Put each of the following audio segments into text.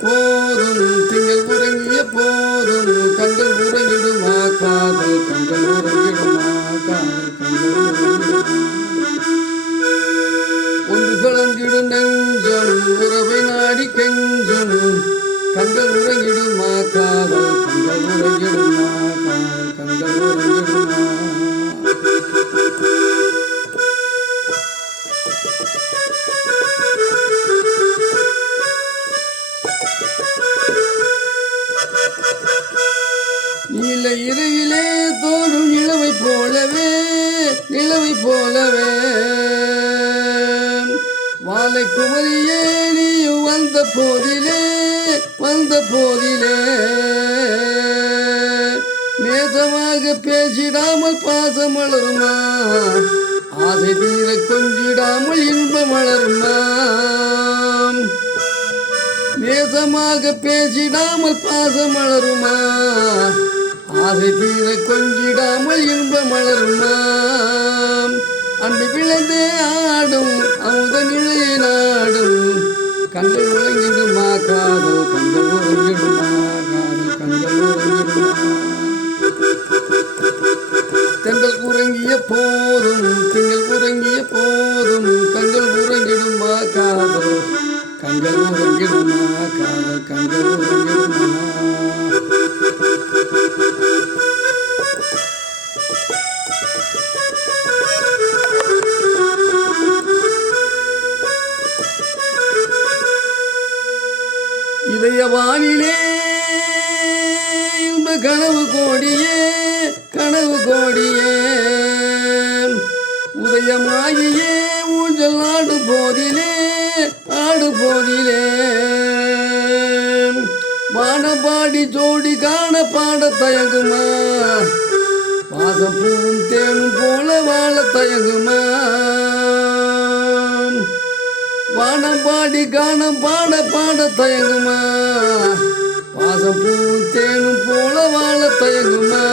போதும் திங்கள் உறங்கிய போதும் கண்கள் உறங்கிடுமா காதல் கண்கள் உறங்கிடுமா காதல் கண்கள் உறங்கிடுமா ஒன்று கலந்திடு நெஞ்சம் உறவை நாடி கெஞ்சும் கண்கள் உறங்கிடுமா காதல் கண்கள் உறங்கிடுமா காதல் கண்கள் உறங்கிடுமா நீல இரவிலே தோறும் நிலவை போலவே வாழை குமரியே நீயும் வந்த போதிலே நேசமாக பேசிடாமல் பாசம் மலருமா ஆசை தீர கொஞ்சிடாமல் இன்பம் மலருமா நேசமாக பேசிடாமல் பாசம் மலருமா ஆசை தீர கொஞ்சிடாமல் இன்பம் மலருமா அன்பு விளைந்தே ஆடும் அமுத நிலையை நாடும் கண்கள் உறங்கிடுமா காதல் கண்கள் உறங்கிடுமா காதல் கண்கள் உறங்கிடுமா கண்கள் உறங்கிய போதும் திங்கள் உறங்கிய போதும் கண்கள் உறங்கிடுமா காதல் கண்கள் உறங்கிடுமா காதல் கண்கள் உறங்கிடுமா இதயவானிலே இந்த கனவு கோடியே உதயமாகியே ஊஞ்சல் ஆடு போதிலே வானபாடி ஜோடி காண பாட தயங்குமா வாசம் பூவும் தேனும் போல வாழ தயங்குமா வானம் பாடி காணம் பாட தயங்குமா வாசம் பூவும் தேனும் போல வாழ தயங்குமா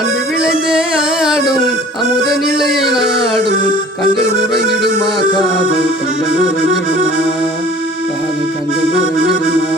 அன்பு விளைந்தே ஆடும் அமுத நிலையை நாடும் கண்கள் உறங்கிடுமா காதல் கண்கள் உறங்கிடுமா காதல் கண்கள் உறங்கிடுமா